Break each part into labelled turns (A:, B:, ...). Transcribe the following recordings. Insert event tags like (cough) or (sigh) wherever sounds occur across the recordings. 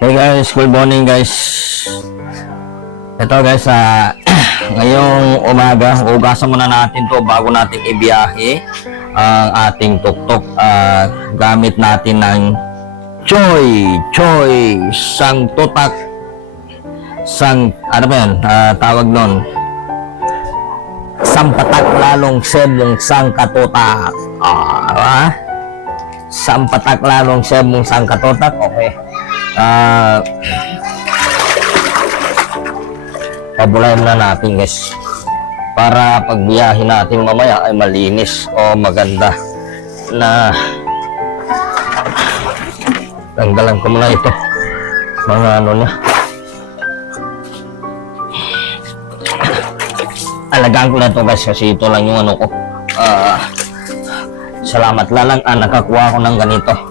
A: Hey guys, good morning guys. Ito guys, ah, (clears throat) ngayong umaga, ugasan muna natin to bago natin ibiyahe ang ating tuktok. Ah, gamit natin ng Choy, Choy, sang tutak, sang, ano ba yan, Ah, tawag nun, sampatak lalong sebong sang katutak. Ah, ah? Sampatak lalong sebong sang katutak, okay. Ah, pabulayan na natin guys. Para pag biyahe natin mamaya ay malinis o maganda na tanggalan ko muna ito. Mga ano niya. Alagaan ko na ito guys kasi ito lang yung ano ko. Ah, salamat lalang ah, nakakuha ko ng ganito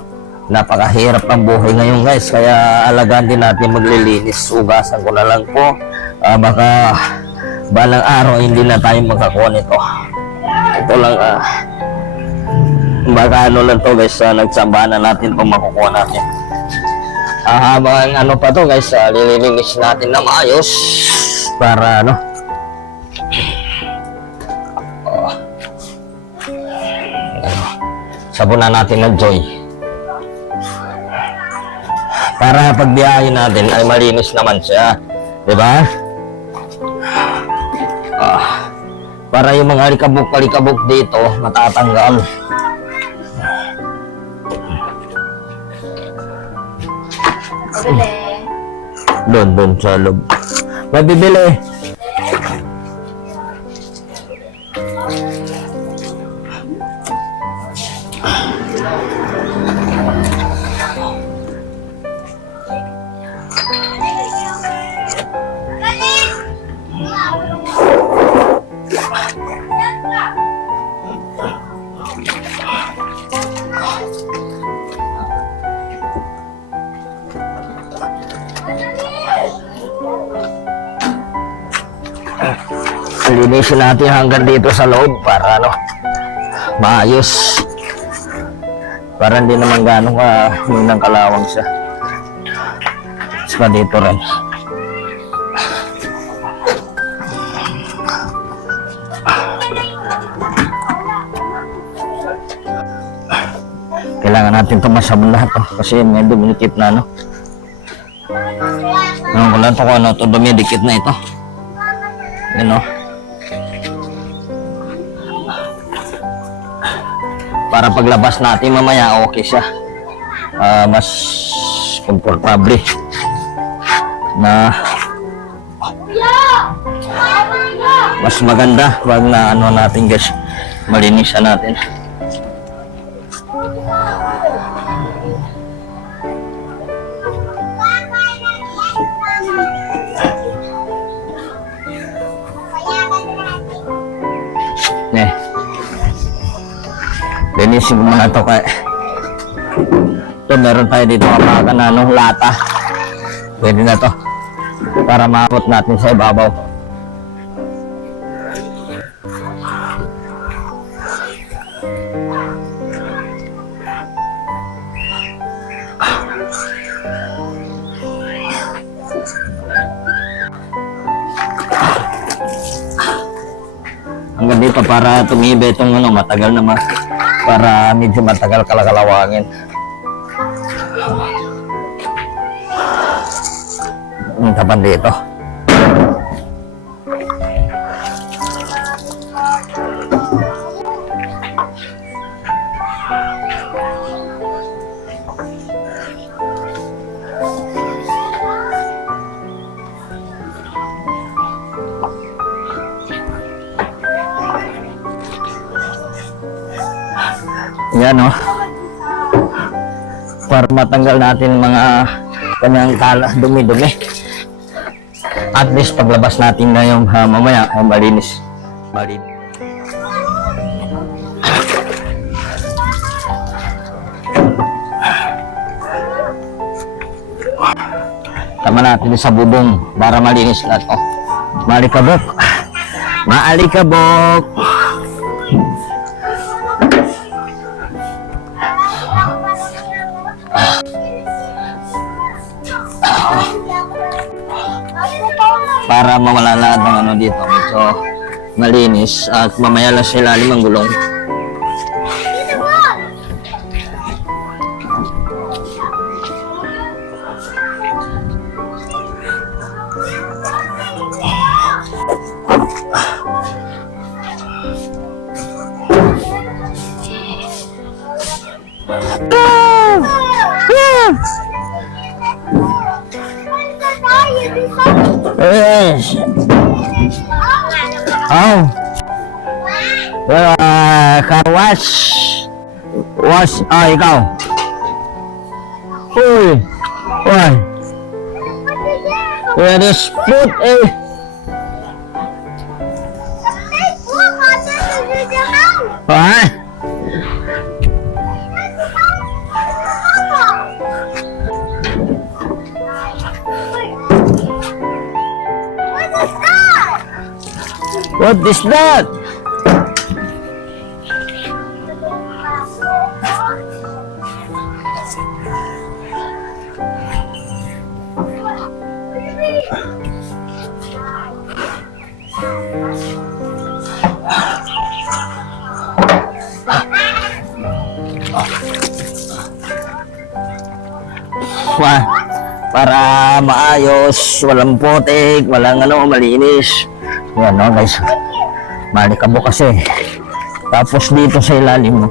A: napakahirap ang buhay ngayon guys. Kaya alagaan din natin maglilinis. Ugasan ko na lang po. Ah, baka balang araw hindi na tayo makakuha nito. Ito lang ah. Baka ano lang to guys uh, nagsambahan na natin pag makukuha natin. Ah, habang ano pa to guys uh, lililinis natin na maayos para ano. Ano, sabunan natin ng joy para pagbiyahe natin ay malinis naman siya. Di ba? Ah, para yung mga alikabok-alikabok dito matatanggal. Doon, doon sa loob. Mabibili. Linisin natin hanggang dito sa loob para ano, maayos. Para hindi naman gano'ng ka ng kalawang siya. Saka dito rin. Kailangan natin ito masabon lahat oh, kasi may dumidikit na ano. Ano ko lang ito kung ano ito dumidikit na ito. Yan o. Para paglabas natin mamaya, okay siya. Ah, mas komportable. Na mas maganda wag na ano natin guys malinisan natin linisin ko muna to kay ito meron tayo dito kapakan na anong lata. Pwede na to. Para maabot natin sa ibabaw. Hanggang dito para tumibe itong ano, matagal naman para medyo matagal kalakalawangin. Yung tapan dito Yan o. Para matanggal natin mga kanyang kala, dumi-dumi. At least paglabas natin na yung ah, mamaya ay malinis. Malinis. Tama natin sa bubong para malinis lahat. Oh. Maalikabok. Maalikabok. Para mawala lahat ng ano dito. So, malinis at mamaya lang sa ilalim ang gulong. Yes. Oh. well, Uh, car wash. Wash. Ah, ikaw. Uy. Uy. Where is food eh? Ha? What is that? Para maayos, walang putik, walang ano, malinis. Yan no guys. Malikabo kasi. Tapos dito sa ilalim no.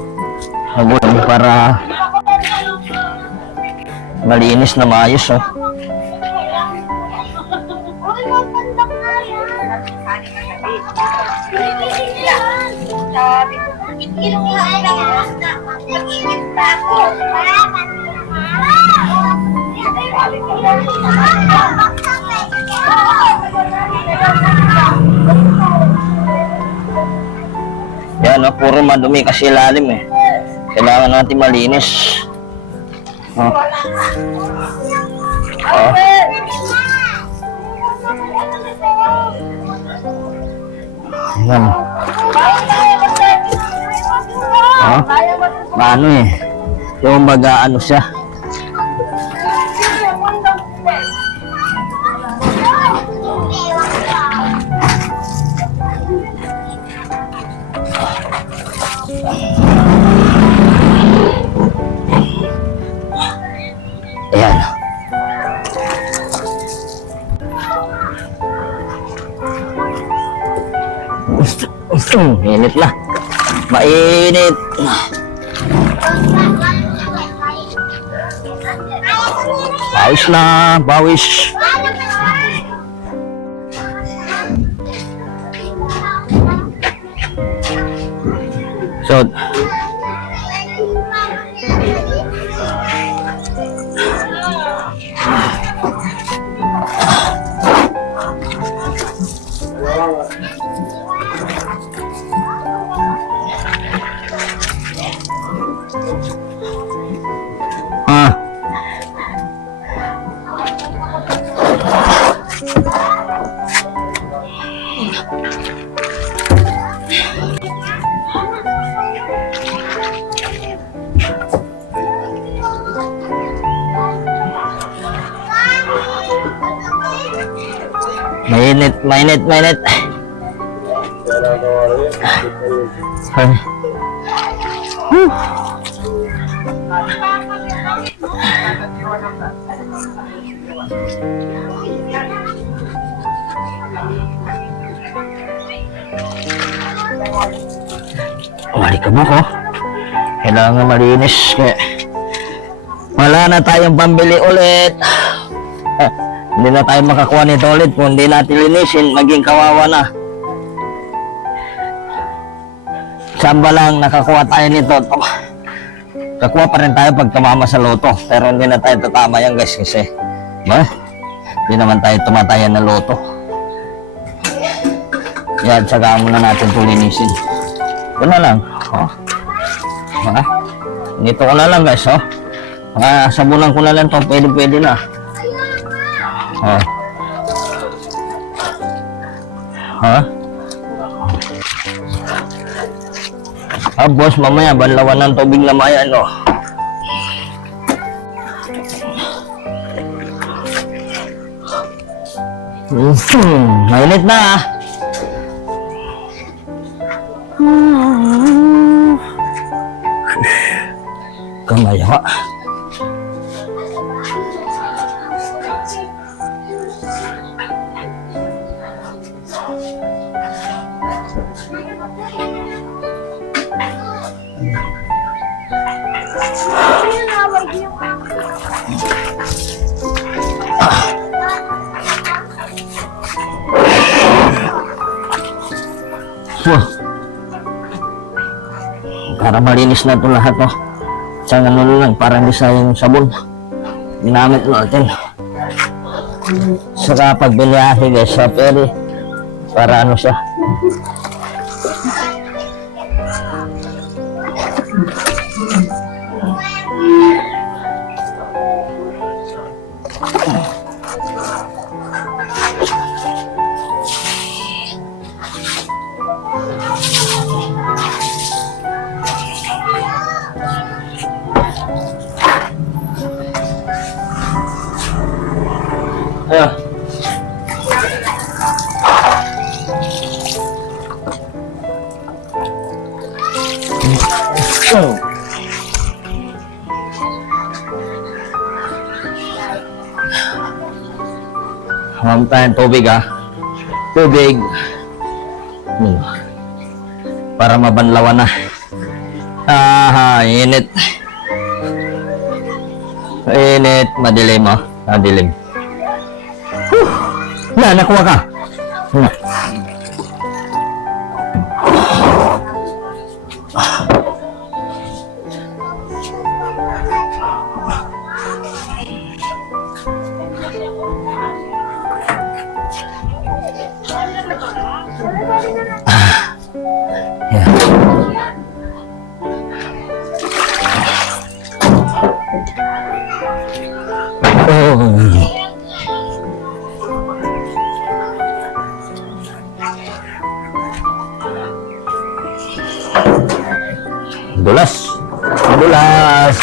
A: Magulang para malinis na maayos oh. Yan no, puro madumi kasi ilalim eh. Kailangan natin malinis. Oh. Oh. Yan. Oh. Maano eh. Yung baga ano siya. Pawis na, pawis. So, Mainit, mainit, mainit. Ay. Whew. Balik ka mo ko. Kailangan malinis. Kaya wala na tayong pambili ulit. Ah, hindi na tayo makakuha nito ulit kung hindi natin linisin, maging kawawa na. Saan ba lang nakakuha tayo nito? Kakuha pa rin tayo pag tumama sa loto. Pero hindi na tayo tatama yan guys kasi ba? Hindi naman tayo tumatayan na loto. Yan, saka muna natin ito linisin. Ito na lang. Oh. Ha? Dito ko na lang guys, oh. Mga sabunan ko na lang to, pwede pwede na. Oh. Ha? Ah, boss, mamaya, banlawan ng tubig na maya, no? Hmm, mainit na ah. Kamay ha. Wah. Para malinis na ito lahat, no? Sa ano lang, parang di sayang yung sabon. Ginamit natin. Saka pag biniyahe guys sa ferry, para ano siya. Huwag tayong tubig ah. Tubig. Hmm. Para mabanlawan na. Ah, init. Init, madilim ah. Madilim. Na, nakuha ka. Na. Oh. Dulas. Dulas.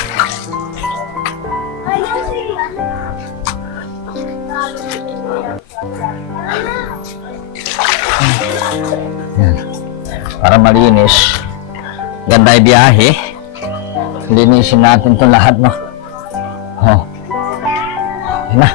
A: Yan. Para malinis. Ganda yung biyahe. Linisin natin to lahat, no? Oh. Yan na.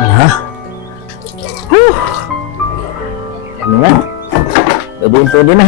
A: Ha? Yan na. Pwede, pwede na.